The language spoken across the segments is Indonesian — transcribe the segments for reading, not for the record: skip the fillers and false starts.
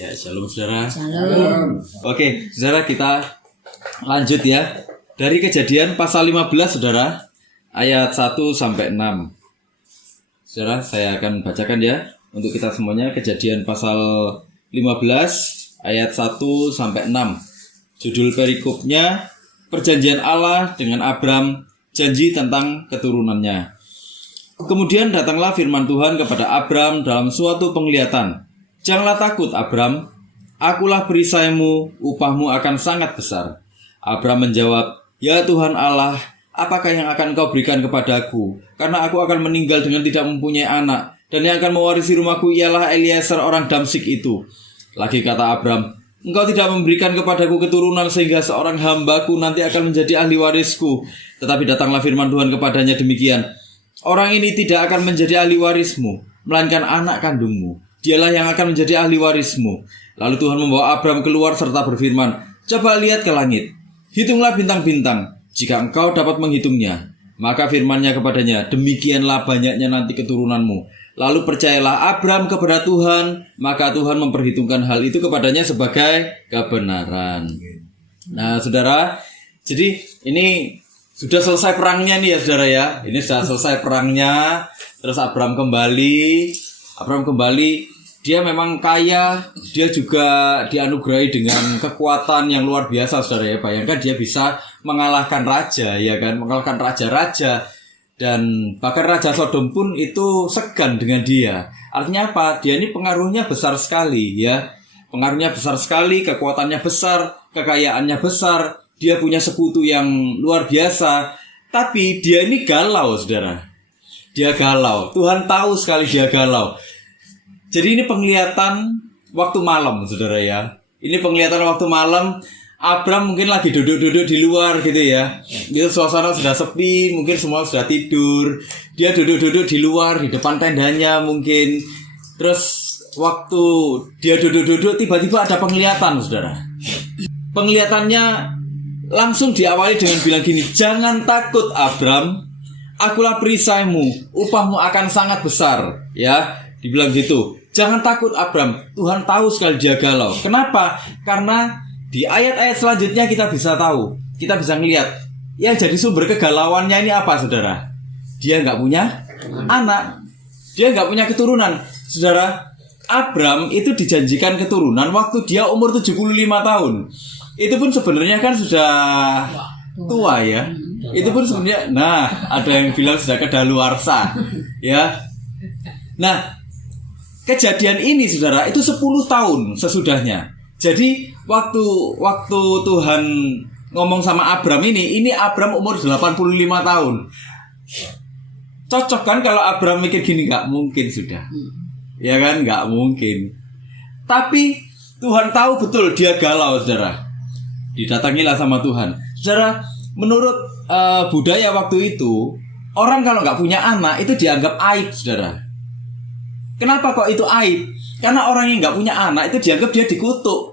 Ya, shalom saudara. Shalom. Oke, saudara, kita lanjut ya. Dari Kejadian pasal 15 saudara, ayat 1 sampai 6. Saudara, saya akan bacakan ya untuk kita semuanya. Kejadian pasal 15 ayat 1 sampai 6. Judul perikopnya Perjanjian Allah dengan Abram, janji tentang keturunannya. Kemudian datanglah firman Tuhan kepada Abram dalam suatu penglihatan. Janganlah takut Abram, akulah perisaimu, upahmu akan sangat besar. Abram menjawab, ya Tuhan Allah, apakah yang akan kau berikan kepadaku? Karena aku akan meninggal dengan tidak mempunyai anak, dan yang akan mewarisi rumahku ialah Eliezer orang Damsyik itu. Lagi kata Abram, engkau tidak memberikan kepadaku keturunan sehingga seorang hambaku nanti akan menjadi ahli warisku. Tetapi datanglah firman Tuhan kepadanya demikian, orang ini tidak akan menjadi ahli warismu, melainkan anak kandungmu. Dialah yang akan menjadi ahli warismu. Lalu Tuhan membawa Abram keluar serta berfirman, coba lihat ke langit, hitunglah bintang-bintang, jika engkau dapat menghitungnya. Maka firman-Nya kepadanya, demikianlah banyaknya nanti keturunanmu. Lalu percayalah Abram kepada Tuhan, maka Tuhan memperhitungkan hal itu kepadanya sebagai kebenaran. Nah saudara, jadi ini sudah selesai perangnya nih ya saudara ya. Ini sudah selesai perangnya. Terus Abram kembali, dia memang kaya, dia juga dianugerahi dengan kekuatan yang luar biasa saudara ya. Bayangkan dia bisa mengalahkan raja ya kan, mengalahkan raja-raja, dan bahkan Raja Sodom pun itu segan dengan dia. Artinya apa? Dia ini pengaruhnya besar sekali ya. Pengaruhnya besar sekali, kekuatannya besar, kekayaannya besar, dia punya sekutu yang luar biasa. Tapi dia ini galau saudara. Dia galau, Tuhan tahu sekali dia galau. Jadi ini penglihatan waktu malam saudara ya. Ini penglihatan waktu malam. Abram mungkin lagi duduk-duduk di luar gitu ya. Itu suasana sudah sepi, mungkin semua sudah tidur. Dia duduk-duduk di luar, di depan tendanya mungkin. Terus waktu dia duduk-duduk, tiba-tiba ada penglihatan saudara. Penglihatannya langsung diawali dengan bilang gini, jangan takut Abram, akulah perisaimu, upahmu akan sangat besar. Ya, dibilang gitu. Jangan takut Abram, Tuhan tahu sekali dia galau. Kenapa? Karena di ayat-ayat selanjutnya kita bisa tahu, kita bisa ngelihat yang jadi sumber kegalauannya ini apa saudara? Dia nggak punya anak, dia nggak punya keturunan. Saudara, Abram itu dijanjikan keturunan waktu dia umur 75 tahun. Itu pun sebenarnya kan sudah tua ya. Itu pun sebenarnya, nah ada yang bilang sudah kadaluarsa ya. Nah, kejadian ini saudara itu 10 tahun sesudahnya. Jadi waktu Tuhan ngomong sama Abram ini Abram umur 85 tahun. Cocok kan kalau Abram mikir gini, gak mungkin sudah. Ya kan, gak mungkin. Tapi Tuhan tahu betul dia galau saudara. Didatangilah sama Tuhan. Saudara, menurut budaya waktu itu, orang kalau gak punya anak itu dianggap aib saudara. Kenapa kok itu aib? Karena orang yang gak punya anak itu dianggap dia dikutuk.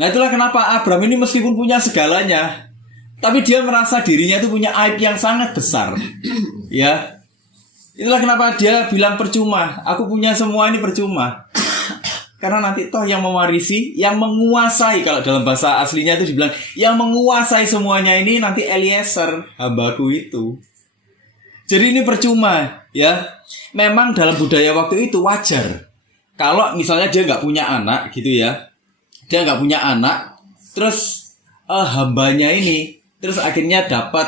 Nah itulah kenapa Abram ini meskipun punya segalanya, tapi dia merasa dirinya itu punya aib yang sangat besar. Ya, itulah kenapa dia bilang percuma, aku punya semua ini percuma. Karena nanti toh yang mewarisi, yang menguasai, kalau dalam bahasa aslinya itu dibilang, yang menguasai semuanya ini nanti Eliezer, hambaku itu. Jadi ini percuma ya. Memang dalam budaya waktu itu wajar kalau misalnya dia nggak punya anak gitu ya. Dia nggak punya anak, terus hambanya ini, terus akhirnya dapat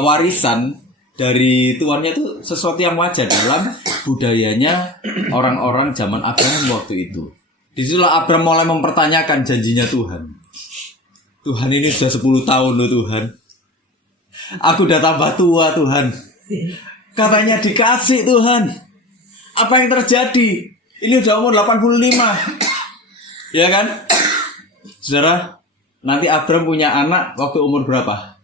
warisan dari tuannya, itu sesuatu yang wajar dalam budayanya orang-orang zaman Abraham waktu itu. Disitulah Abraham mulai mempertanyakan janjinya Tuhan. Tuhan, ini sudah 10 tahun loh Tuhan. Aku udah tambah tua Tuhan. Katanya dikasih Tuhan. Apa yang terjadi? Ini udah umur 85. Ya kan? Saudara, nanti Abram punya anak waktu umur berapa?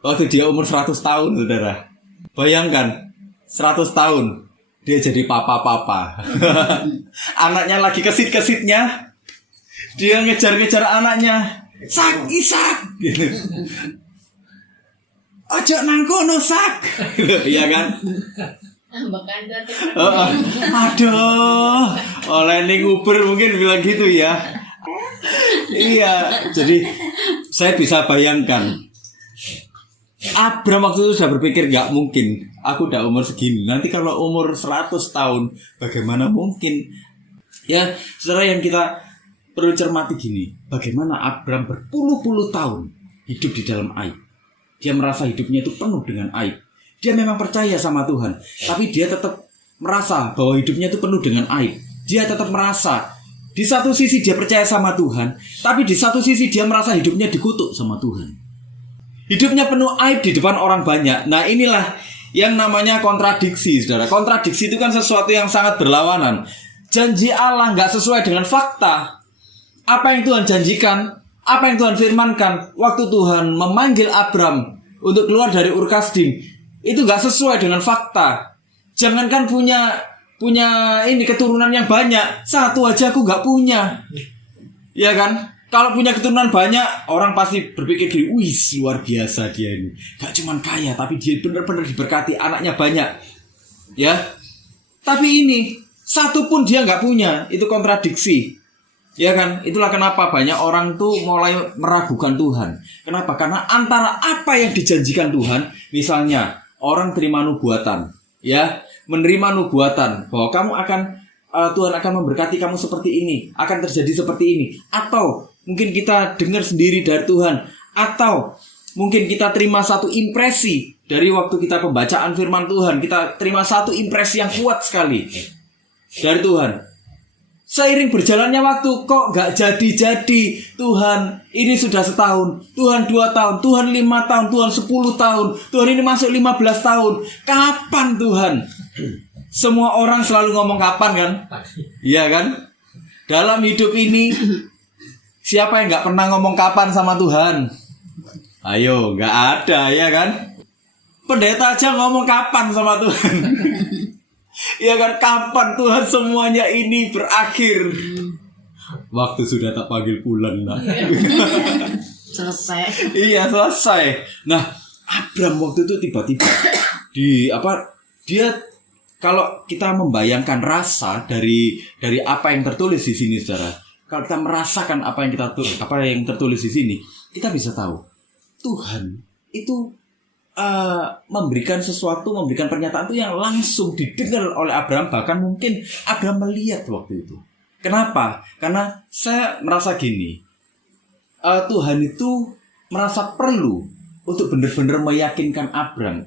Waktu dia umur 100 tahun saudara. Bayangkan 100 tahun dia jadi papa-papa. Anaknya lagi kesit-kesitnya, dia ngejar-ngejar anaknya. Sak, Isak gitu. Ojo nangkono sak. Iya kan? Aduh, Oleh ning Uber mungkin bilang gitu ya. Iya, jadi saya bisa bayangkan Abram waktu itu sudah berpikir gak mungkin aku udah umur segini, nanti kalau umur 100 tahun bagaimana mungkin. Ya, saudara, yang kita perlu cermati gini, bagaimana Abram berpuluh-puluh tahun hidup di dalam aib. Dia merasa hidupnya itu penuh dengan aib. Dia memang percaya sama Tuhan, tapi dia tetap merasa bahwa hidupnya itu penuh dengan aib. Dia tetap merasa di satu sisi dia percaya sama Tuhan, tapi di satu sisi dia merasa hidupnya dikutuk sama Tuhan. Hidupnya penuh aib di depan orang banyak. Nah, inilah yang namanya kontradiksi, saudara. Kontradiksi itu kan sesuatu yang sangat berlawanan. Janji Allah nggak sesuai dengan fakta. Apa yang Tuhan janjikan, apa yang Tuhan firmankan waktu Tuhan memanggil Abram untuk keluar dari Ur Kasdim, itu nggak sesuai dengan fakta. Jangankan punya ini keturunan yang banyak, satu aja aku nggak punya, ya kan? Kalau punya keturunan banyak, orang pasti berpikir gini, wih luar biasa dia ini. Gak cuman kaya, tapi dia benar-benar diberkati, anaknya banyak, ya. Tapi ini satu pun dia nggak punya, itu kontradiksi, ya kan? Itulah kenapa banyak orang tuh mulai meragukan Tuhan. Kenapa? Karena antara apa yang dijanjikan Tuhan, misalnya orang terima nubuatan, ya, menerima nubuatan bahwa kamu akan Tuhan akan memberkati kamu seperti ini, akan terjadi seperti ini, atau mungkin kita dengar sendiri dari Tuhan, atau mungkin kita terima satu impresi dari waktu kita pembacaan firman Tuhan, kita terima satu impresi yang kuat sekali dari Tuhan. Seiring berjalannya waktu, kok gak jadi-jadi. Tuhan, ini sudah setahun, Tuhan 2 tahun, Tuhan 5 tahun, Tuhan 10 tahun, Tuhan ini masuk 15 tahun. Kapan Tuhan? Semua orang selalu ngomong kapan kan? Iya kan? Dalam hidup ini, siapa yang gak pernah ngomong kapan sama Tuhan? Ayo, gak ada, ya kan? Pendeta aja ngomong kapan sama Tuhan. Ya kan, kapan Tuhan semuanya ini berakhir? Waktu sudah tak panggil pulang, nah. Selesai. Iya, selesai. Nah, Abram waktu itu tiba-tiba dia, kalau kita membayangkan rasa dari apa yang tertulis di sini, saudara, kalau kita merasakan apa yang tertulis di sini, kita bisa tahu Tuhan itu memberikan pernyataan itu yang langsung didengar oleh Abraham. Bahkan mungkin Abraham melihat waktu itu. Kenapa? Karena saya merasa gini, Tuhan itu merasa perlu untuk benar-benar meyakinkan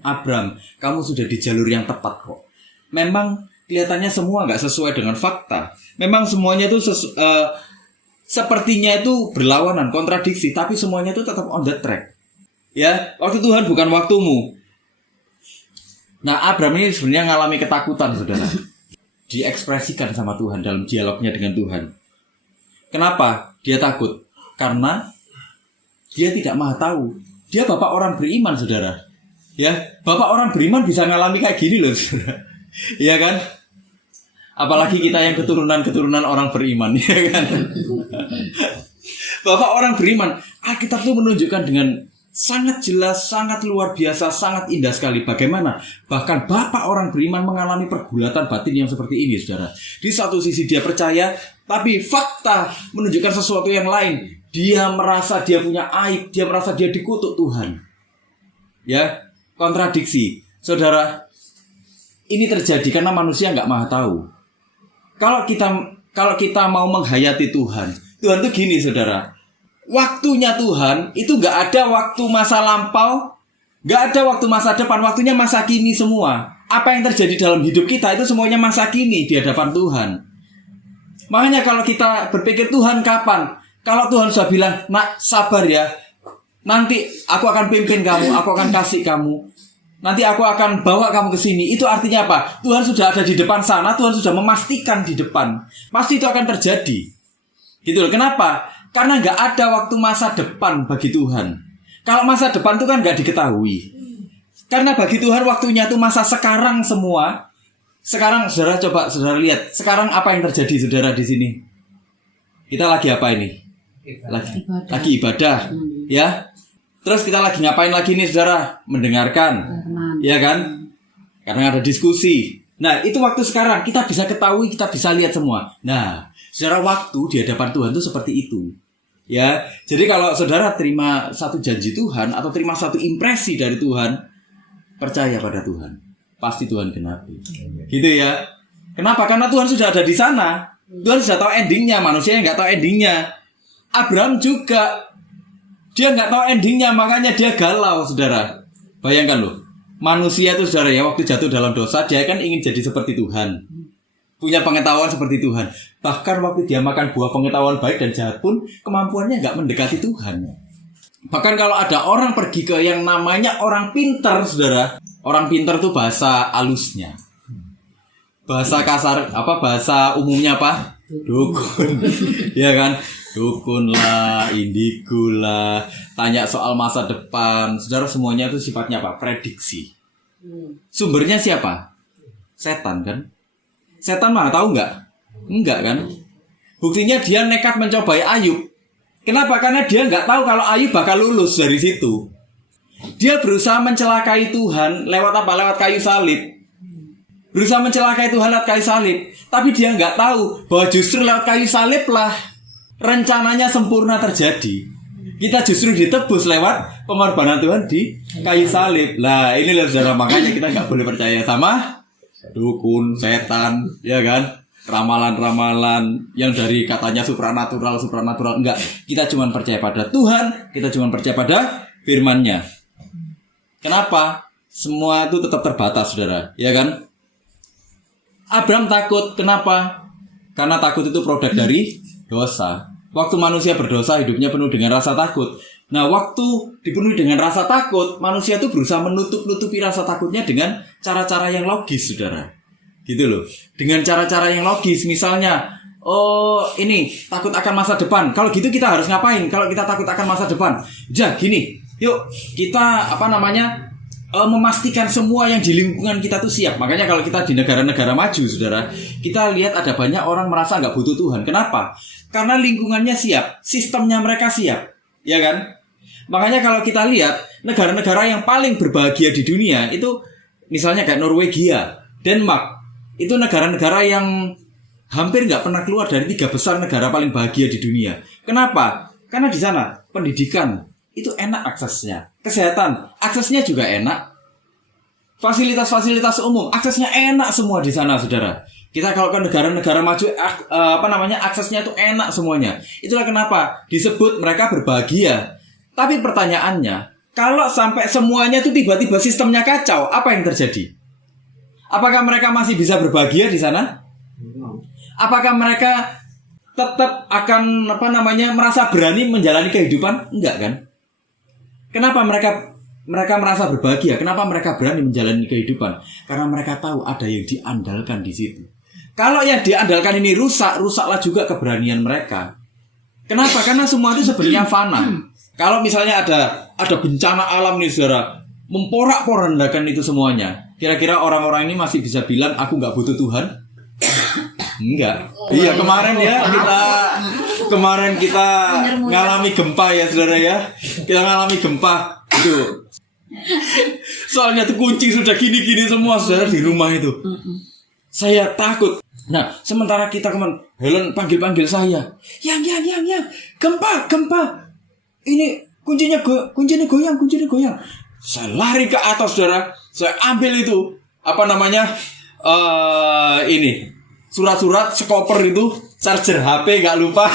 Abraham, kamu sudah di jalur yang tepat kok. Memang kelihatannya semua nggak sesuai dengan fakta. Memang semuanya itu sepertinya itu berlawanan, kontradiksi, tapi semuanya itu tetap on the track. Ya, waktu Tuhan bukan waktumu. Nah, Abraham ini sebenarnya ngalami ketakutan, saudara. Diekspresikan sama Tuhan dalam dialognya dengan Tuhan. Kenapa dia takut? Karena dia tidak maha tahu. Dia bapak orang beriman, saudara. Ya, bapak orang beriman bisa ngalami kayak gini loh, saudara. Iya kan? Apalagi kita yang keturunan orang beriman, ya kan? Bapak orang beriman, Alkitab itu menunjukkan dengan sangat jelas, sangat luar biasa, sangat indah sekali bagaimana bahkan bapak orang beriman mengalami pergulatan batin yang seperti ini, saudara. Di satu sisi dia percaya, tapi fakta menunjukkan sesuatu yang lain. Dia merasa dia punya aib, dia merasa dia dikutuk Tuhan. Ya, kontradiksi, saudara. Ini terjadi karena manusia nggak maha tahu. Kalau kita mau menghayati Tuhan itu gini, saudara. Waktunya Tuhan itu nggak ada waktu masa lampau, nggak ada waktu masa depan, waktunya masa kini semua. Apa yang terjadi dalam hidup kita itu semuanya masa kini di hadapan Tuhan. Makanya kalau kita berpikir Tuhan kapan? Kalau Tuhan sudah bilang, nak sabar ya, nanti aku akan pimpin kamu, aku akan kasih kamu, nanti aku akan bawa kamu ke sini. Itu artinya apa? Tuhan sudah ada di depan sana, Tuhan sudah memastikan di depan. Pasti itu akan terjadi. Gitu loh. Kenapa? Karena nggak ada waktu masa depan bagi Tuhan. Kalau masa depan itu kan nggak diketahui. Karena bagi Tuhan waktunya itu masa sekarang semua. Sekarang saudara coba saudara lihat. Sekarang apa yang terjadi, saudara, di sini? Kita lagi apa ini? Lagi ibadah. Ya. Terus kita lagi ngapain lagi nih, saudara? Mendengarkan. Ya kan? Kadang ada diskusi. Nah, itu waktu sekarang kita bisa ketahui, kita bisa lihat semua. Nah, saudara, waktu di hadapan Tuhan itu seperti itu. Ya, jadi kalau saudara terima satu janji Tuhan atau terima satu impresi dari Tuhan, percaya pada Tuhan, pasti Tuhan genapi. Gitu ya. Kenapa? Karena Tuhan sudah ada di sana. Tuhan sudah tahu endingnya, manusia yang nggak tahu endingnya. Abraham juga, dia nggak tahu endingnya, makanya dia galau, saudara. Bayangkan loh, manusia itu saudara ya, waktu jatuh dalam dosa, dia kan ingin jadi seperti Tuhan, punya pengetahuan seperti Tuhan. Bahkan waktu dia makan buah pengetahuan baik dan jahat pun, kemampuannya nggak mendekati Tuhan. Bahkan kalau ada orang pergi ke yang namanya orang pintar, saudara. Orang pintar itu bahasa halusnya. Bahasa kasar, bahasa umumnya apa? Dukun. Ya kan? Dukun lah, indigo lah, tanya soal masa depan. Saudara, semuanya itu sifatnya apa? Prediksi. Sumbernya siapa? Setan kan? Setan mah tahu nggak? Enggak kan? Buktinya dia nekat mencobai Ayub. Kenapa? Karena dia nggak tahu kalau Ayub bakal lulus dari situ. Dia berusaha mencelakai Tuhan lewat apa? Lewat kayu salib. Berusaha mencelakai Tuhan lewat kayu salib. Tapi dia nggak tahu bahwa justru lewat kayu salib lah rencananya sempurna terjadi. Kita justru ditebus lewat pengorbanan Tuhan di kayu salib. Lah inilah saudara, makanya kita nggak boleh percaya sama dukun, setan, ya kan? Ramalan-ramalan yang dari katanya supranatural. Enggak, kita cuma percaya pada Tuhan, kita cuma percaya pada firman-Nya. Kenapa? Semua itu tetap terbatas, saudara, ya kan? Abraham takut, kenapa? Karena takut itu produk dari dosa. Waktu manusia berdosa, hidupnya penuh dengan rasa takut. Nah, waktu dipenuhi dengan rasa takut, manusia itu berusaha menutupi rasa takutnya dengan cara-cara yang logis, saudara. Gitu loh. Dengan cara-cara yang logis, misalnya, ini takut akan masa depan. Kalau gitu kita harus ngapain? Kalau kita takut akan masa depan, gini, yuk kita memastikan semua yang di lingkungan kita tuh siap. Makanya kalau kita di negara-negara maju, saudara, kita lihat ada banyak orang merasa nggak butuh Tuhan. Kenapa? Karena lingkungannya siap, sistemnya mereka siap, ya kan? Makanya kalau kita lihat negara-negara yang paling berbahagia di dunia itu, misalnya kayak Norwegia, Denmark, itu negara-negara yang hampir nggak pernah keluar dari 3 besar negara paling bahagia di dunia. Kenapa? Karena di sana pendidikan itu enak aksesnya, kesehatan aksesnya juga enak, fasilitas-fasilitas umum aksesnya enak semua di sana, saudara. Kita kalau ke negara-negara maju, aksesnya itu enak semuanya. Itulah kenapa disebut mereka berbahagia. Tapi pertanyaannya, kalau sampai semuanya itu tiba-tiba sistemnya kacau, apa yang terjadi? Apakah mereka masih bisa berbahagia di sana? Apakah mereka tetap akan merasa berani menjalani kehidupan? Enggak kan? Kenapa mereka merasa berbahagia? Kenapa mereka berani menjalani kehidupan? Karena mereka tahu ada yang diandalkan di situ. Kalau yang diandalkan ini rusaklah juga keberanian mereka. Kenapa? Karena semua itu sebenarnya fana. Kalau misalnya ada bencana alam nih, saudara, memporak-porandakan itu semuanya, kira-kira orang-orang ini masih bisa bilang aku nggak butuh Tuhan? Enggak. Iya, kemarin kita ngalami gempa ya, saudara ya. Kita ngalami gempa itu. Soalnya tuh kunci sudah gini-gini semua, saudara, di rumah itu. Saya takut. Nah, sementara kita Helen panggil saya. Yang, gempa. Ini kuncinya goyang. Saya lari ke atas, saudara. Saya ambil itu ini surat-surat sekoper itu, charger HP nggak lupa.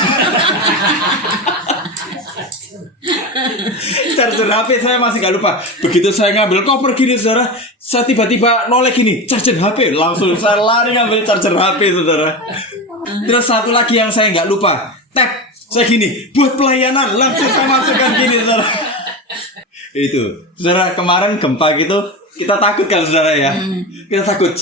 Charger HP saya masih nggak lupa. Begitu saya ngambil koper gini, saudara, saya tiba-tiba noleh gini, charger HP, langsung saya lari ngambil charger HP, saudara. Terus satu lagi yang saya nggak lupa, tab saya gini buat pelayanan, langsung saya masukkan gini, saudara. Itu, saudara, kemarin gempa gitu, kita takut kan, saudara ya. Kita takut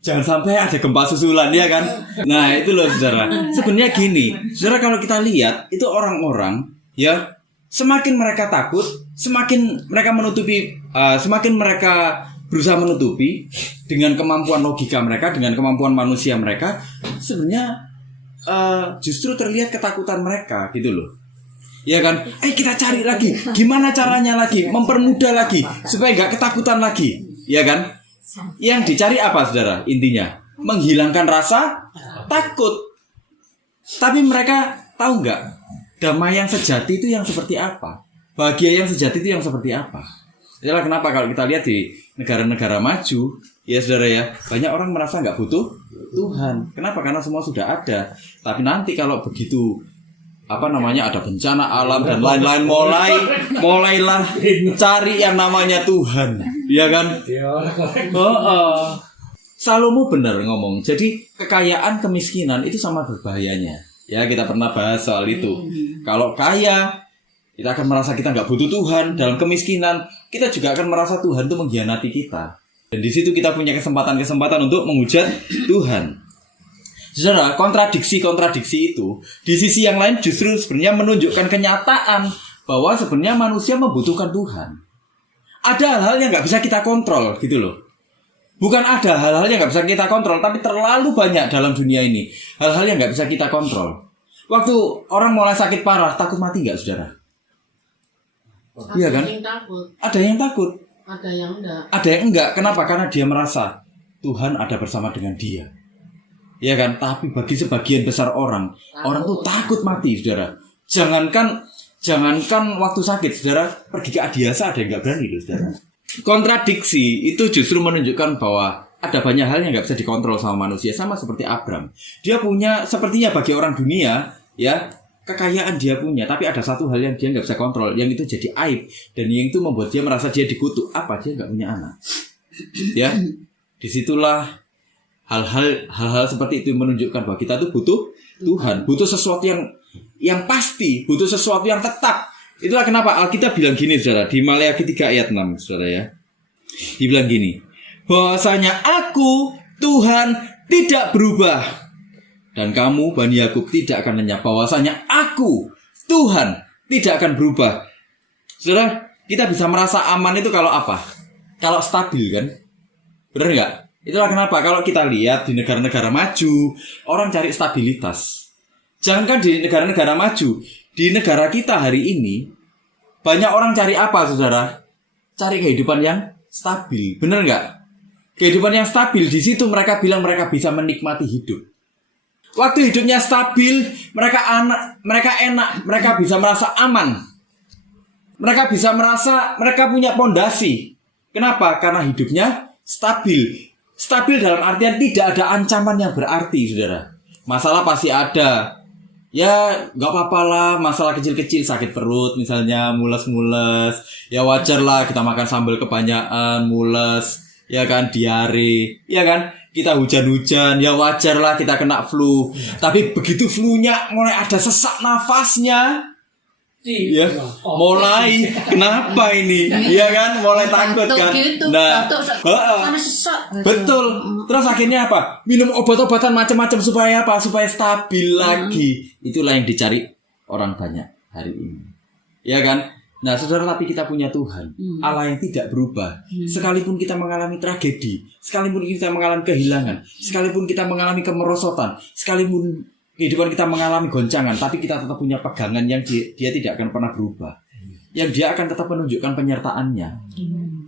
jangan sampai ada gempa susulan, ya kan. Nah itu loh, saudara. Sebenarnya gini, saudara, kalau kita lihat itu orang-orang ya, semakin mereka takut, semakin mereka semakin mereka berusaha menutupi dengan kemampuan logika mereka, dengan kemampuan manusia mereka. Sebenarnya justru terlihat ketakutan mereka, gitu loh. Ya kan? Kita cari lagi, gimana caranya lagi, mempermudah lagi supaya nggak ketakutan lagi, ya kan? Yang dicari apa saudara? Intinya menghilangkan rasa takut. Tapi mereka tahu nggak damai yang sejati itu yang seperti apa? Bahagia yang sejati itu yang seperti apa? Itulah kenapa kalau kita lihat di negara-negara maju, ya saudara ya, banyak orang merasa nggak butuh Tuhan. Kenapa? Karena semua sudah ada. Tapi nanti kalau begitu ada bencana alam dan lain-lain, mulailah cari yang namanya Tuhan, ya kan? Salomo benar ngomong. Jadi kekayaan kemiskinan itu sama berbahayanya. Ya, kita pernah bahas soal itu. Kalau kaya, kita akan merasa kita nggak butuh Tuhan. Dalam kemiskinan, kita juga akan merasa Tuhan itu mengkhianati kita. Dan di situ kita punya kesempatan untuk menghujat Tuhan. Saudara, kontradiksi itu di sisi yang lain justru sebenarnya menunjukkan kenyataan bahwa sebenarnya manusia membutuhkan Tuhan. Ada hal-hal yang nggak bisa kita kontrol, gitu loh. Bukan ada hal-hal yang nggak bisa kita kontrol, tapi terlalu banyak dalam dunia ini hal-hal yang nggak bisa kita kontrol. Waktu orang mulai sakit parah, takut mati nggak, saudara? Iya kan? Ada yang takut. Ada yang enggak. Kenapa? Karena dia merasa Tuhan ada bersama dengan dia. Iya kan? Tapi bagi sebagian besar orang tuh takut mati, saudara. Jangankan waktu sakit, saudara, pergi ke Adiasa ada yang nggak berani, loh, saudara. Kontradiksi itu justru menunjukkan bahwa ada banyak hal yang nggak bisa dikontrol sama manusia. Sama seperti Abram, dia punya, sepertinya bagi orang dunia, ya, kekayaan dia punya, tapi ada satu hal yang dia nggak bisa kontrol, yang itu jadi aib, dan yang itu membuat dia merasa dia dikutuk. Apa? Dia nggak punya anak. Ya, disitulah hal-hal seperti itu menunjukkan bahwa kita tuh butuh Tuhan, butuh sesuatu yang pasti, butuh sesuatu yang tetap. Itulah kenapa Alkitab bilang gini, saudara, di Maleakhi 3 ayat 6, saudara ya. Dibilang gini, bahwasanya aku, Tuhan, tidak berubah, dan kamu, Bani Yakub, tidak akan lenyap. Bahwasanya aku, Tuhan, tidak akan berubah. Saudara, kita bisa merasa aman itu kalau apa? Kalau stabil, kan? Benar nggak? Itulah kenapa kalau kita lihat di negara-negara maju, orang cari stabilitas. Jangankan di negara-negara maju, di negara kita hari ini, banyak orang cari apa, saudara? Cari kehidupan yang stabil. Benar nggak? Kehidupan yang stabil, di situ mereka bilang mereka bisa menikmati hidup. Waktu hidupnya stabil, mereka enak, mereka bisa merasa aman. Mereka bisa merasa mereka punya pondasi. Kenapa? Karena hidupnya stabil. Stabil dalam artian tidak ada ancaman yang berarti, saudara. Masalah pasti ada. Ya, nggak apa-apa lah, masalah kecil-kecil, sakit perut misalnya, mules-mules. Ya wajar lah kita makan sambal kebanyakan, mules. Ya kan, diare. Ya kan, kita hujan-hujan, ya wajar lah kita kena flu. Tapi begitu flu-nya mulai ada sesak nafasnya, ya, mulai kenapa ini? Iya kan, mulai takut kan. Nah, betul. Terus akhirnya apa? Minum obat-obatan macam-macam supaya apa? Supaya stabil lagi. Itulah yang dicari orang banyak hari ini. Ya kan? Nah, saudara, tapi kita punya Tuhan, Allah yang tidak berubah. Sekalipun kita mengalami tragedi, sekalipun kita mengalami kehilangan, sekalipun kita mengalami kemerosotan, sekalipun kehidupan kita mengalami goncangan, tapi kita tetap punya pegangan yang dia tidak akan pernah berubah. Yang dia akan tetap menunjukkan penyertaannya.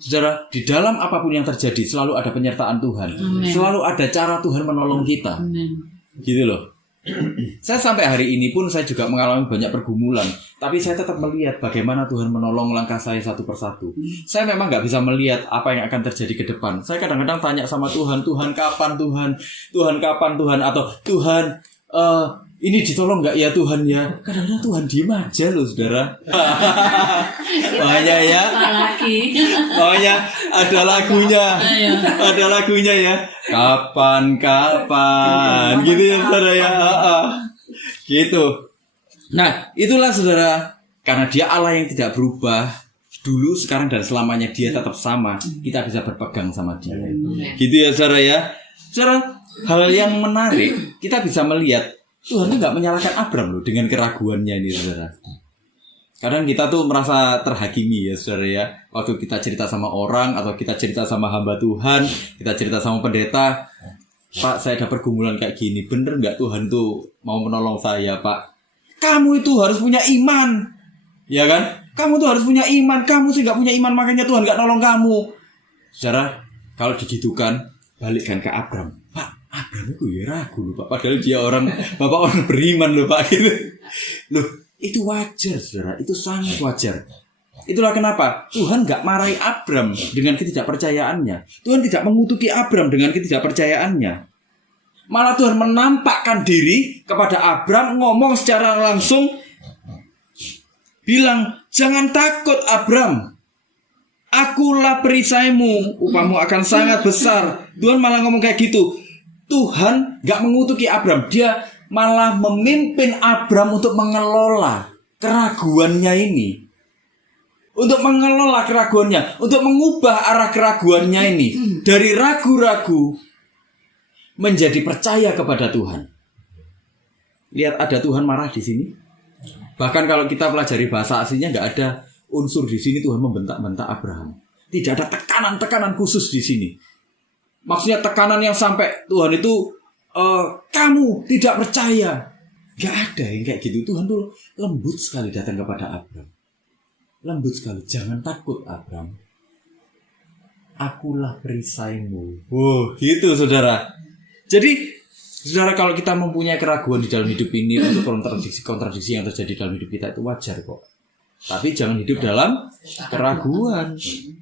Saudara, di dalam apapun yang terjadi selalu ada penyertaan Tuhan. Selalu ada cara Tuhan menolong kita. Gitu loh. Saya sampai hari ini pun saya juga mengalami banyak pergumulan, tapi saya tetap melihat bagaimana Tuhan menolong langkah saya satu persatu. Saya memang gak bisa melihat apa yang akan terjadi ke depan. Saya kadang-kadang tanya sama Tuhan, Tuhan kapan Tuhan? Tuhan kapan Tuhan? Atau Tuhan, ini ditolong gak ya Tuhan ya? Kadang-kadang Tuhan diem aja loh, saudara. Makanya ya, makanya ada lagunya ya. Kapan gitu ya, saudara ya. Gitu. Nah, itulah saudara, karena dia Allah yang tidak berubah, dulu, sekarang, dan selamanya dia tetap sama. Kita bisa berpegang sama dia. Gitu ya, saudara ya. Saudara, hal yang menarik, kita bisa melihat Tuhan itu gak menyalahkan Abram loh dengan keraguannya ini, saudara. Kadang kita tuh merasa terhakimi ya, saudara ya. Waktu kita cerita sama orang, atau kita cerita sama hamba Tuhan, kita cerita sama pendeta, Pak, saya ada pergumulan kayak gini, bener gak Tuhan tuh mau menolong saya, Pak? Kamu itu harus punya iman, ya kan? Kamu tuh harus punya iman. Kamu sih gak punya iman, makanya Tuhan gak nolong kamu. Saudara, Kalau digitukan, balikkan ke Abram. Pak, Abram itu ya ragu loh Pak. Padahal dia bapak orang beriman loh Pak. Gitu. Loh, itu wajar saudara. Itu sangat wajar. Itulah kenapa Tuhan gak marahi Abram dengan ketidakpercayaannya. Tuhan tidak mengutuki Abram dengan ketidakpercayaannya. Malah Tuhan menampakkan diri kepada Abram, ngomong secara langsung, bilang, jangan takut Abram, akulah perisaimu, upahmu akan sangat besar. Tuhan malah ngomong kayak gitu. Tuhan gak mengutuki Abram, dia malah memimpin Abram untuk mengelola keraguannya ini. Untuk mengelola keraguannya, untuk mengubah arah keraguannya ini dari ragu-ragu menjadi percaya kepada Tuhan. Lihat, ada Tuhan marah di sini. Bahkan kalau kita pelajari bahasa aslinya nggak ada unsur di sini Tuhan membentak-bentak Abraham. Tidak ada tekanan-tekanan khusus di sini. Maksudnya tekanan yang sampai Tuhan itu kamu tidak percaya. Nggak ada yang kayak gitu. Tuhan tuh lembut sekali datang kepada Abraham. Lembut sekali, jangan takut Abram, akulah perisaimu. Gitu saudara. Jadi saudara, kalau kita mempunyai keraguan di dalam hidup ini, untuk kontradiksi yang terjadi dalam hidup kita itu wajar kok. Tapi jangan hidup dalam keraguan.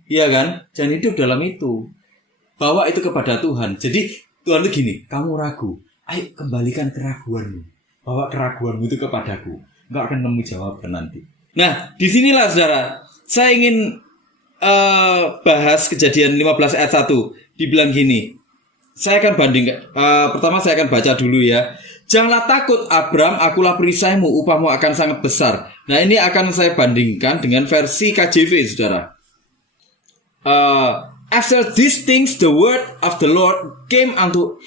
Iya kan? Jangan hidup dalam itu. Bawa itu kepada Tuhan. Jadi Tuhan itu gini, kamu ragu, ayo kembalikan keraguanmu. Bawa keraguanmu itu kepadaku. Enggak akan nemu jawaban nanti. Nah, disinilah saudara, saya ingin bahas Kejadian 15 ayat 1. Dibilang gini, saya akan bandingkan, pertama saya akan baca dulu ya. Janganlah takut Abram, akulah perisaimu, upahmu akan sangat besar. Nah, ini akan saya bandingkan dengan versi KJV saudara. After these things the word of the Lord came unto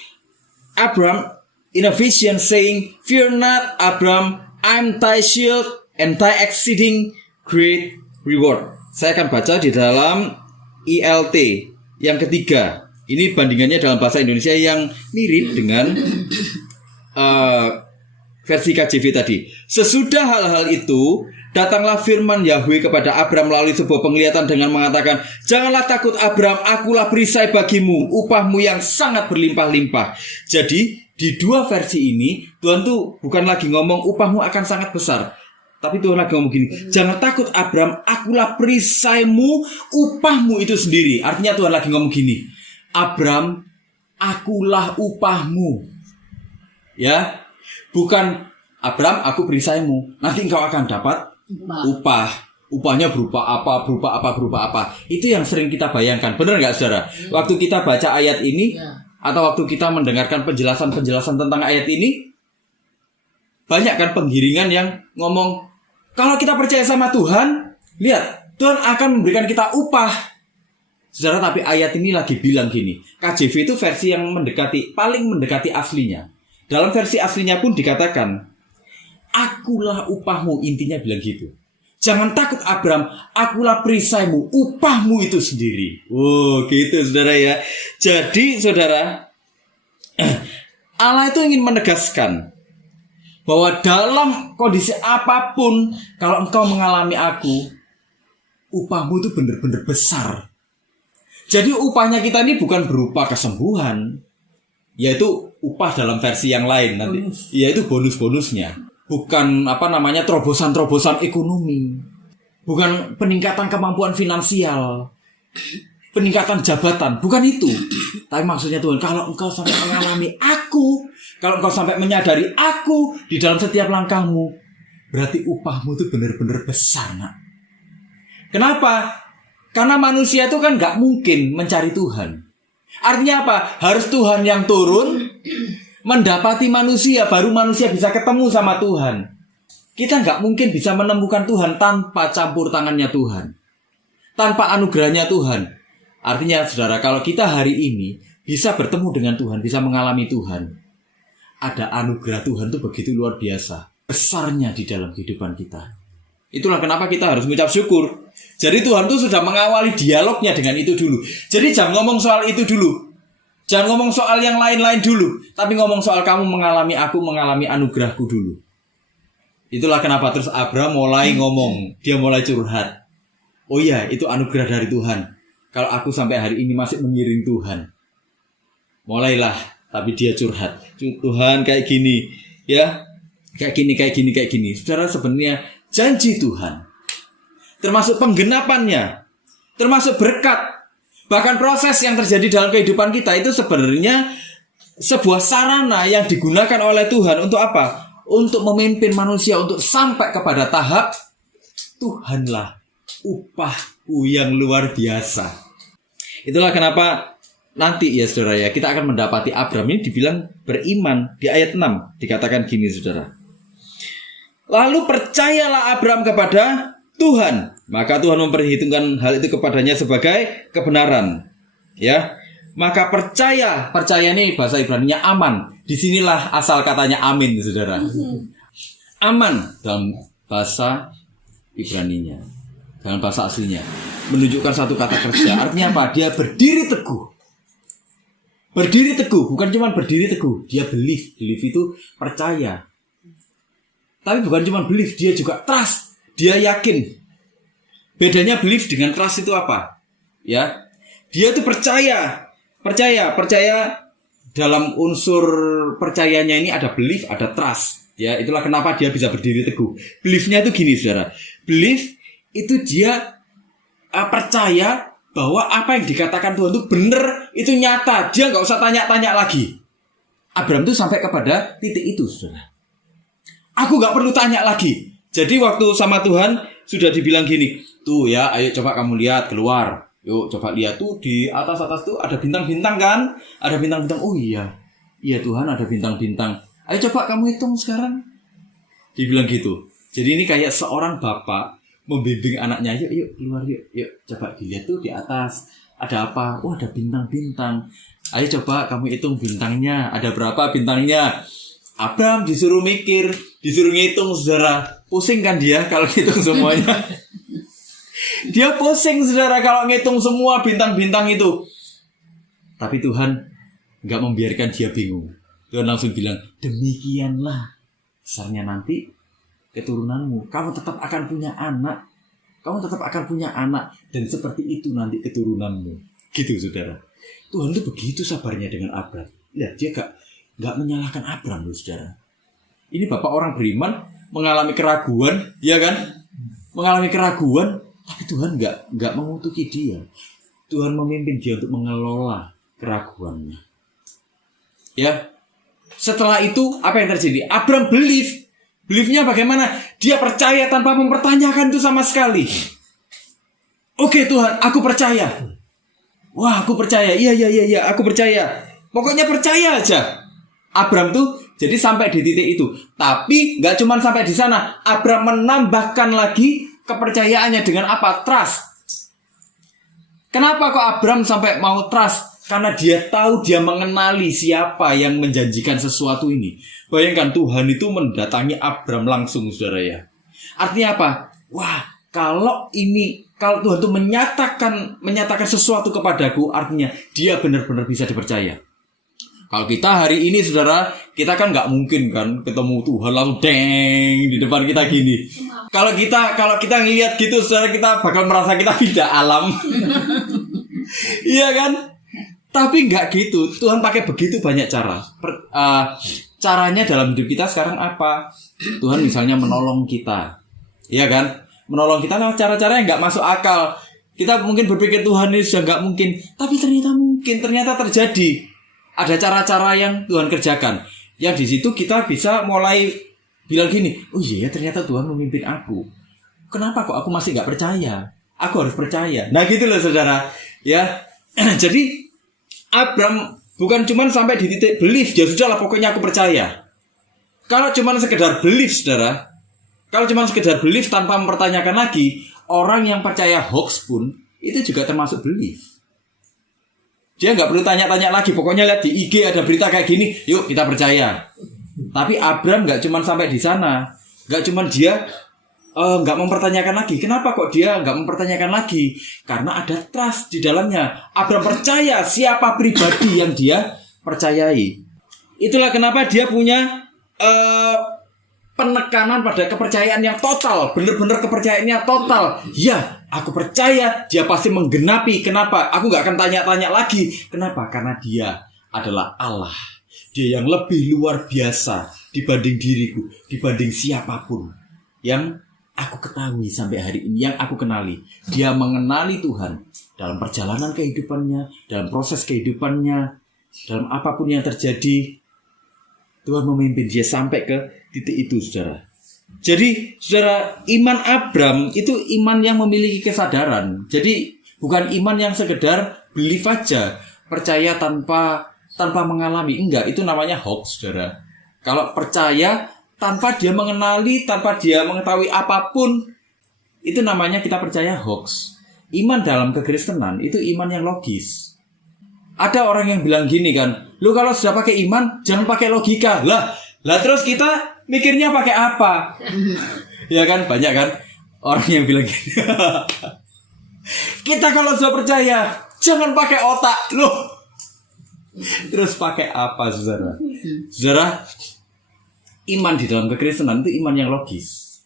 Abram in a vision, saying, fear not Abram, I am thy shield and thy exceeding great reward. Saya akan baca di dalam ILT yang ketiga. Ini bandingannya dalam bahasa Indonesia yang mirip dengan versi KJV tadi. Sesudah hal-hal itu, datanglah firman Yahweh kepada Abram melalui sebuah penglihatan dengan mengatakan, janganlah takut Abram, akulah perisai bagimu, upahmu yang sangat berlimpah-limpah. Jadi di dua versi ini Tuhan tuh bukan lagi ngomong upahmu akan sangat besar, tapi Tuhan lagi ngomong gini, jangan takut Abram, akulah perisaimu, upahmu itu sendiri. Artinya Tuhan lagi ngomong gini, Abram, akulah upahmu. Ya, bukan Abram, aku perisaimu, nanti engkau akan dapat upah. Upahnya berupa apa. Itu yang sering kita bayangkan. Benar gak saudara? Waktu kita baca ayat ini, atau waktu kita mendengarkan penjelasan tentang ayat ini, banyak kan penggiringan yang ngomong, kalau kita percaya sama Tuhan, lihat, Tuhan akan memberikan kita upah. Saudara, tapi ayat ini lagi bilang gini, KJV itu versi yang paling mendekati aslinya. Dalam versi aslinya pun dikatakan, akulah upahmu, intinya bilang gitu. Jangan takut Abram, akulah perisaimu, upahmu itu sendiri. Gitu saudara ya. Jadi saudara, Allah itu ingin menegaskan bahwa dalam kondisi apapun, kalau engkau mengalami aku, upahmu itu benar-benar besar. Jadi upahnya kita ini bukan berupa kesembuhan, yaitu upah dalam versi yang lain nanti, yaitu bonus-bonusnya. Bukan terobosan-terobosan ekonomi, bukan peningkatan kemampuan finansial, peningkatan jabatan, bukan itu. Tapi maksudnya Tuhan, kalau engkau sampai mengalami aku, kalau engkau sampai menyadari aku di dalam setiap langkahmu, berarti upahmu itu benar-benar besar, nak. Kenapa? Karena manusia itu kan gak mungkin mencari Tuhan. Artinya apa? Harus Tuhan yang turun mendapati manusia, baru manusia bisa ketemu sama Tuhan. Kita gak mungkin bisa menemukan Tuhan tanpa campur tangannya Tuhan, tanpa anugerahnya Tuhan. Artinya saudara, kalau kita hari ini bisa bertemu dengan Tuhan, bisa mengalami Tuhan, ada anugerah Tuhan itu begitu luar biasa besarnya di dalam kehidupan kita. Itulah kenapa kita harus mengucap syukur. Jadi Tuhan itu sudah mengawali dialognya dengan itu dulu. Jadi jangan ngomong soal itu dulu, jangan ngomong soal yang lain-lain dulu, tapi ngomong soal kamu mengalami aku, mengalami anugerahku dulu. Itulah kenapa terus Abram mulai ngomong, dia mulai curhat. Oh iya, itu anugerah dari Tuhan. kalau aku sampai hari ini masih mengiring Tuhan. Mulailah, tapi dia curhat. Tuhan kayak gini, ya, kayak gini. Saudara, sebenarnya janji Tuhan, termasuk penggenapannya, termasuk berkat, bahkan proses yang terjadi dalam kehidupan kita itu sebenarnya sebuah sarana yang digunakan oleh Tuhan untuk apa? Untuk memimpin manusia untuk sampai kepada tahap Tuhanlah upahku yang luar biasa. Itulah kenapa nanti ya saudara ya, kita akan mendapati Abram ini dibilang beriman. Di ayat 6 dikatakan gini saudara. Lalu percayalah Abram kepada Tuhan, maka Tuhan memperhitungkan hal itu kepadanya sebagai kebenaran. Ya, maka percaya ini bahasa Ibrani-nya aman. Disinilah asal katanya amin, saudara. Aman dalam bahasa Ibrani-nya, dalam bahasa aslinya menunjukkan satu kata kerja. Artinya apa? Dia berdiri teguh. Berdiri teguh, bukan cuma berdiri teguh. Dia believe. Believe itu percaya. Tapi bukan cuma believe, dia juga trust. Dia yakin. Bedanya believe dengan trust itu apa? Ya, dia itu percaya dalam unsur percayanya ini ada belief, ada trust. Ya, itulah kenapa dia bisa berdiri teguh. Belief-nya itu gini, saudara. Belief itu dia percaya bahwa apa yang dikatakan Tuhan itu benar, itu nyata. Dia nggak usah tanya-tanya lagi. Abram itu sampai kepada titik itu, saudara. Aku nggak perlu tanya lagi. Jadi waktu sama Tuhan sudah dibilang gini, tuh ya, ayo coba kamu lihat keluar. Yuk coba lihat tuh di atas tuh ada bintang-bintang kan? Ada bintang-bintang. Oh iya Tuhan ada bintang-bintang. Ayo coba kamu hitung sekarang. Dibilang gitu. Jadi ini kayak seorang bapak membimbing anaknya. Yuk keluar yuk coba dilihat tuh di atas. Ada apa? Oh ada bintang-bintang. Ayo coba kamu hitung bintangnya. Ada berapa bintangnya? Abram disuruh mikir, disuruh ngitung saudara. Pusing kan dia kalau ngitung semuanya. Dia pusing saudara kalau ngitung semua bintang-bintang itu. Tapi Tuhan gak membiarkan dia bingung. Tuhan langsung bilang, demikianlah besarnya nanti keturunanmu. Kamu tetap akan punya anak. Kamu tetap akan punya anak. Dan seperti itu nanti keturunanmu. Gitu saudara. Tuhan itu begitu sabarnya dengan Abram. Ya, dia gak menyalahkan Abram loh saudara. Ini bapak orang beriman mengalami keraguan, ya kan? Mengalami keraguan. Tapi Tuhan nggak mengutuki dia. Tuhan memimpin dia untuk mengelola keraguannya. Ya. Setelah itu apa yang terjadi? Abram believe. Believe-nya bagaimana? Dia percaya tanpa mempertanyakan itu sama sekali. Oke Tuhan, aku percaya. Wah, aku percaya. Iya, aku percaya. Pokoknya percaya aja. Abram tuh jadi sampai di titik itu. Tapi nggak cuma sampai di sana. Abram menambahkan lagi kepercayaannya dengan apa? Trust. Kenapa kok Abram sampai mau trust? Karena dia tahu, dia mengenali siapa yang menjanjikan sesuatu ini. Bayangkan Tuhan itu mendatangi Abram langsung, saudara ya. Artinya apa? Wah, kalau Tuhan itu menyatakan sesuatu kepadaku, artinya dia benar-benar bisa dipercaya. Kalau kita hari ini saudara, kita kan nggak mungkin kan ketemu Tuhan langsung deng di depan kita gini. Kalau kita ngelihat gitu saudara, kita bakal merasa kita pindah alam. Iya kan? Tapi nggak gitu. Tuhan pakai begitu banyak cara. Caranya dalam hidup kita sekarang apa? Tuhan misalnya menolong kita. Iya kan? Menolong kita nah, cara-cara yang nggak masuk akal. Kita mungkin berpikir Tuhan ini sudah nggak mungkin, tapi ternyata terjadi. Ada cara-cara yang Tuhan kerjakan. Yang di situ kita bisa mulai bilang gini, oh iya ternyata Tuhan memimpin aku. Kenapa kok aku masih gak percaya? Aku harus percaya. Nah gitu loh saudara. Ya, jadi Abram bukan cuma sampai di titik belief, ya sudahlah pokoknya aku percaya. Kalau cuma sekedar belief saudara, kalau cuma sekedar belief tanpa mempertanyakan lagi, orang yang percaya hoax pun itu juga termasuk belief. Dia nggak perlu tanya-tanya lagi. Pokoknya lihat di IG ada berita kayak gini, yuk kita percaya. Tapi Abram nggak cuma sampai di sana. Nggak cuma dia nggak mempertanyakan lagi. Kenapa kok dia nggak mempertanyakan lagi? Karena ada trust di dalamnya. Abram percaya siapa pribadi yang dia percayai. Itulah kenapa dia punya penekanan pada kepercayaan yang total, benar-benar kepercayaannya total. Ya, aku percaya dia pasti menggenapi. Kenapa? Aku gak akan tanya-tanya lagi. Kenapa? Karena dia adalah Allah. Dia yang lebih luar biasa dibanding diriku, dibanding siapapun yang aku ketahui sampai hari ini, yang aku kenali. Dia mengenali Tuhan dalam perjalanan kehidupannya, dalam proses kehidupannya, dalam apapun yang terjadi. Tuhan memimpin dia sampai ke titik itu, saudara. Jadi, saudara, iman Abram itu iman yang memiliki kesadaran. Jadi, bukan iman yang sekedar belief aja, percaya tanpa mengalami. Enggak, itu namanya hoax, saudara. Kalau percaya tanpa dia mengenali, tanpa dia mengetahui apapun, itu namanya kita percaya hoax. Iman dalam kekristenan itu iman yang logis. Ada orang yang bilang gini kan, lu kalau sudah pakai iman, jangan pakai logika. Lah terus kita mikirnya pakai apa? Ya kan, banyak kan orang yang bilang gini. Kita kalau sudah percaya, jangan pakai otak. Loh, terus pakai apa, saudara? Saudara, iman di dalam kekristenan itu iman yang logis.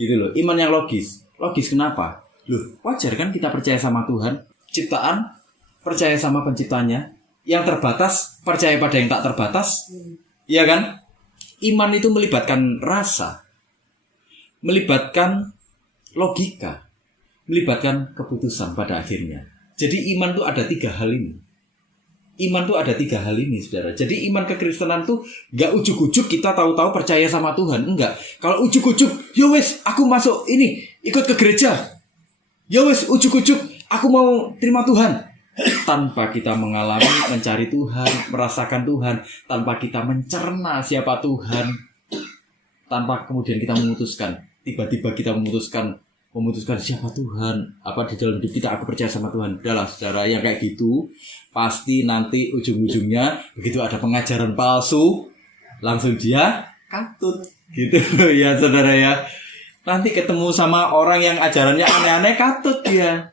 Gitu loh, iman yang logis. Logis kenapa? Loh, wajar kan kita percaya sama Tuhan, ciptaan, percaya sama penciptanya, yang terbatas percaya pada yang tak terbatas. Iya kan? Iman itu melibatkan rasa, melibatkan logika, melibatkan keputusan pada akhirnya. Jadi iman itu ada 3 hal ini. Iman itu ada 3 hal ini, saudara. Jadi iman kekristenan tuh gak ujuk-ujuk kita tahu-tahu percaya sama Tuhan. Enggak. Kalau ujuk-ujuk, ya wes aku masuk ini, ikut ke gereja. Ya wes ujuk-ujuk aku mau terima Tuhan. Tanpa kita mengalami, mencari Tuhan, merasakan Tuhan, tanpa kita mencerna siapa Tuhan, tanpa kemudian kita memutuskan, tiba-tiba kita memutuskan siapa Tuhan, apa di dalam hidup kita, aku percaya sama Tuhan. Udahlah, saudara, yang kayak gitu pasti nanti ujung-ujungnya begitu ada pengajaran palsu, langsung dia katut, gitu ya, saudara ya. Nanti ketemu sama orang yang ajarannya aneh-aneh, katut dia.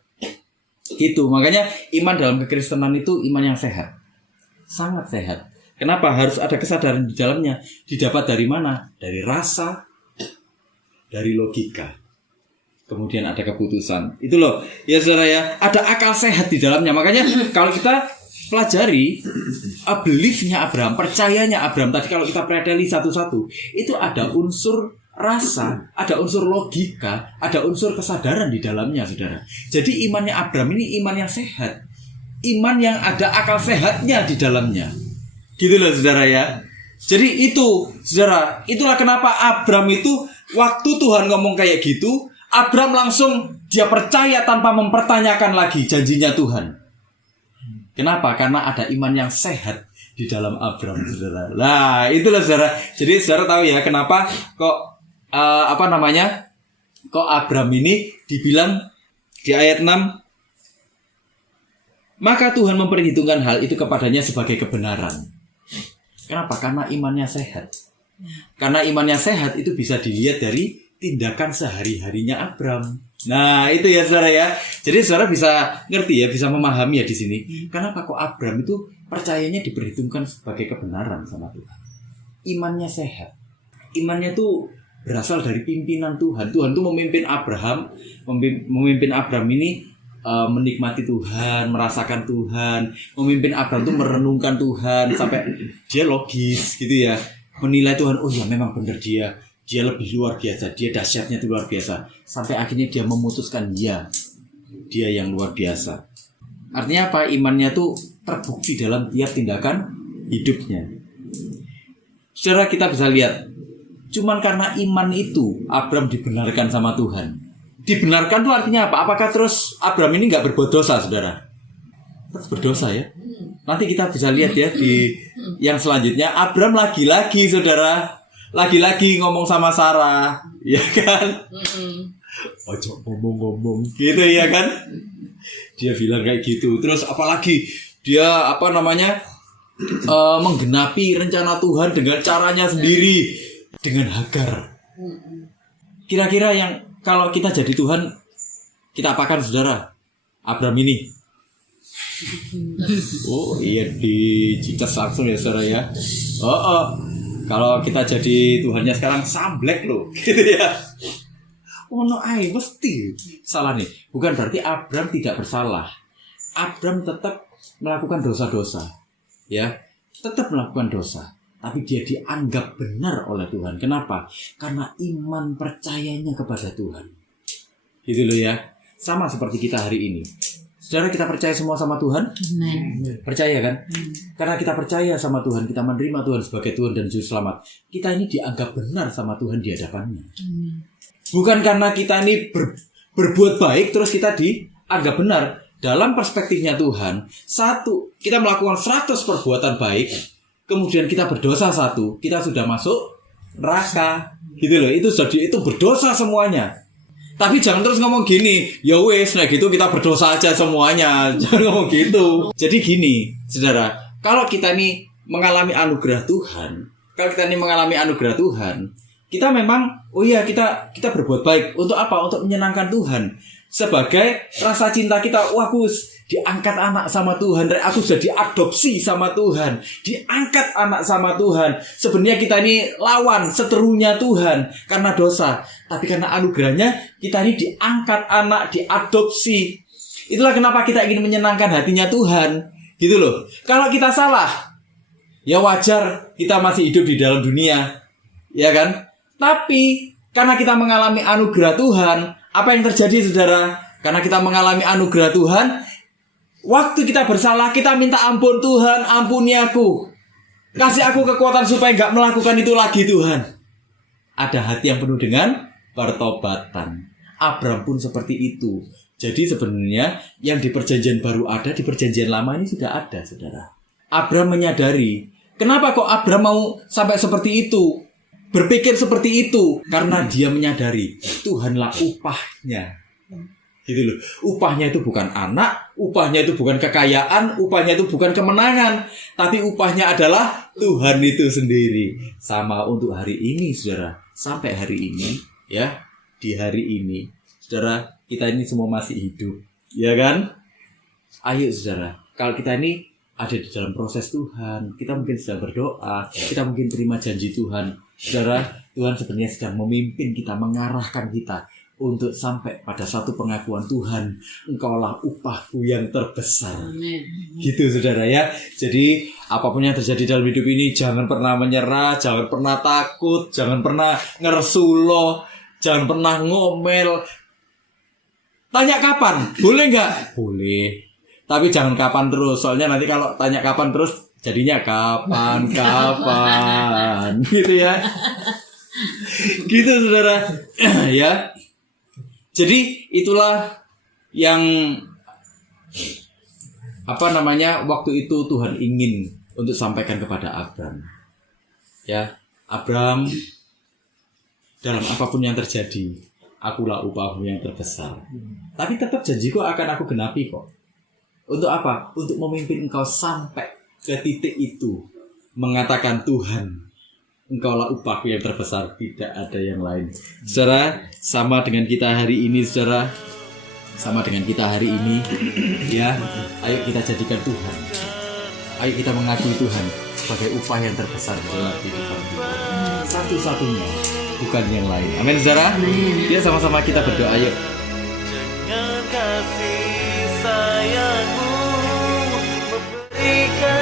Gitu, makanya iman dalam kekristenan itu iman yang sehat, sangat sehat. Kenapa? Harus ada kesadaran di dalamnya. Didapat dari mana? Dari rasa, dari logika, kemudian ada keputusan. Itu loh, ya saudara ya, ada akal sehat di dalamnya. Makanya kalau kita pelajari beliefnya Abraham, percayanya Abraham tadi, kalau kita predeli satu-satu, itu ada unsur rasa, ada unsur logika, ada unsur kesadaran di dalamnya, saudara. Jadi imannya Abraham ini iman yang sehat, iman yang ada akal sehatnya di dalamnya. Gitu loh, saudara ya. Jadi itu, saudara, itulah kenapa Abraham itu waktu Tuhan ngomong kayak gitu, Abraham langsung dia percaya tanpa mempertanyakan lagi janjinya Tuhan. Kenapa? Karena ada iman yang sehat di dalam Abraham, saudara. Nah, itulah, saudara. Jadi saudara tahu ya kenapa kok kok Abraham ini dibilang di ayat 6, maka Tuhan memperhitungkan hal itu kepadanya sebagai kebenaran. Kenapa? Karena imannya sehat. Karena imannya sehat itu bisa dilihat dari tindakan sehari-harinya Abraham. Nah, itu ya, saudara ya. Jadi saudara bisa ngerti ya, bisa memahami ya di sini. Kenapa kok Abraham itu percayanya diperhitungkan sebagai kebenaran sama Tuhan? Imannya sehat. Imannya tuh berasal dari pimpinan Tuhan. Tuhan tuh memimpin Abraham ini menikmati Tuhan, merasakan Tuhan. Memimpin Abraham tuh merenungkan Tuhan sampai dia logis gitu ya, menilai Tuhan. Oh ya, memang benar dia lebih luar biasa, dia dahsyatnya itu luar biasa. Sampai akhirnya dia memutuskan dia yang luar biasa. Artinya apa? Imannya tuh terbukti dalam tiap tindakan hidupnya. Saudara, kita bisa lihat, cuman karena iman itu Abraham dibenarkan sama Tuhan. Dibenarkan itu artinya apa? Apakah terus Abraham ini gak berbuat dosa, saudara? Berdosa ya. Nanti kita bisa lihat ya di yang selanjutnya. Abraham lagi-lagi, saudara, lagi-lagi ngomong sama Sarah, ya kan? Ojo ngomong-ngomong gitu ya kan? Dia bilang kayak gitu. Terus apalagi dia menggenapi rencana Tuhan dengan caranya sendiri, dengan Hagar. Kira-kira yang kalau kita jadi Tuhan, kita apakan, saudara? Abraham ini. Oh iya, dicicas langsung ya, saudara ya. Kalau kita jadi Tuhannya sekarang samblek loh, gitu ya. Ono ae mesti salah nih. Bukan berarti Abram tidak bersalah. Abram tetap melakukan dosa-dosa, ya, tetap melakukan dosa. Tapi dia dianggap benar oleh Tuhan. Kenapa? Karena iman percayanya kepada Tuhan. Gitu loh ya. Sama seperti kita hari ini. Saudara, kita percaya semua sama Tuhan? Percaya kan? Karena kita percaya sama Tuhan, kita menerima Tuhan sebagai Tuhan dan Juru Selamat. Kita ini dianggap benar sama Tuhan di hadapannya. Bukan karena kita ini berbuat baik terus kita dianggap benar. Dalam perspektifnya Tuhan, satu, kita melakukan 100 perbuatan baik, kemudian kita berdosa 1, kita sudah masuk neraka. Gitu loh, itu berdosa semuanya. Tapi jangan terus ngomong gini, ya wes, nah gitu kita berdosa aja semuanya. Jangan ngomong gitu. Jadi gini, saudara, kalau kita ini mengalami anugerah Tuhan, kita memang, oh iya, kita berbuat baik. Untuk apa? Untuk menyenangkan Tuhan. Sebagai rasa cinta kita, wah aku diangkat anak sama Tuhan, aku sudah diadopsi sama Tuhan, diangkat anak sama Tuhan. Sebenarnya kita ini lawan, seterunya Tuhan karena dosa. Tapi karena anugerahnya kita ini diangkat anak, diadopsi. Itulah kenapa kita ingin menyenangkan hatinya Tuhan. Gitu loh. Kalau kita salah, ya wajar, kita masih hidup di dalam dunia, ya kan? Tapi karena kita mengalami anugerah Tuhan, apa yang terjadi, saudara? Karena kita mengalami anugerah Tuhan, waktu kita bersalah, kita minta ampun. Tuhan, ampuni aku. Kasih aku kekuatan supaya gak melakukan itu lagi, Tuhan. Ada hati yang penuh dengan pertobatan. Abram pun seperti itu. Jadi sebenarnya yang di perjanjian baru ada, di perjanjian lama ini sudah ada, saudara. Abram menyadari. Kenapa kok Abram mau sampai seperti itu? Berpikir seperti itu karena dia menyadari Tuhanlah upahnya. Gitu loh. Upahnya itu bukan anak, upahnya itu bukan kekayaan, upahnya itu bukan kemenangan, tapi upahnya adalah Tuhan itu sendiri. Sama untuk hari ini, saudara. Sampai hari ini, ya, di hari ini, saudara, kita ini semua masih hidup, ya kan? Ayo, saudara, kalau kita ini ada di dalam proses Tuhan, kita mungkin sedang berdoa, kita mungkin terima janji Tuhan. Saudara, Tuhan sebenarnya sedang memimpin kita, mengarahkan kita untuk sampai pada satu pengakuan Tuhan, Engkaulah upahku yang terbesar. Amen. Gitu, saudara ya. Jadi apapun yang terjadi dalam hidup ini, jangan pernah menyerah, jangan pernah takut, jangan pernah ngersuloh, jangan pernah ngomel. Tanya kapan? Boleh nggak? Boleh. Tapi jangan kapan terus, soalnya nanti kalau tanya kapan terus jadinya kapan gitu ya. Gitu, saudara. Ya. Jadi itulah yang waktu itu Tuhan ingin untuk sampaikan kepada Abram. Ya, Abram, dalam apapun yang terjadi, akulah upahmu yang terbesar. Tapi tetap janjiku akan aku genapi kok. Untuk apa? Untuk memimpin engkau sampai ke titik itu. Mengatakan Tuhan, Engkaulah upahku yang terbesar, tidak ada yang lain. Saudara, sama dengan kita hari ini, saudara. Sama dengan kita hari ini, ya. Ayo kita jadikan Tuhan. Ayo kita mengakui Tuhan sebagai upah yang terbesar dalam kehidupan kita. Satu-satunya, bukan yang lain. Amin, saudara. Ya, sama-sama kita berdoa, yuk. Jangan kasih sayangmu memberikan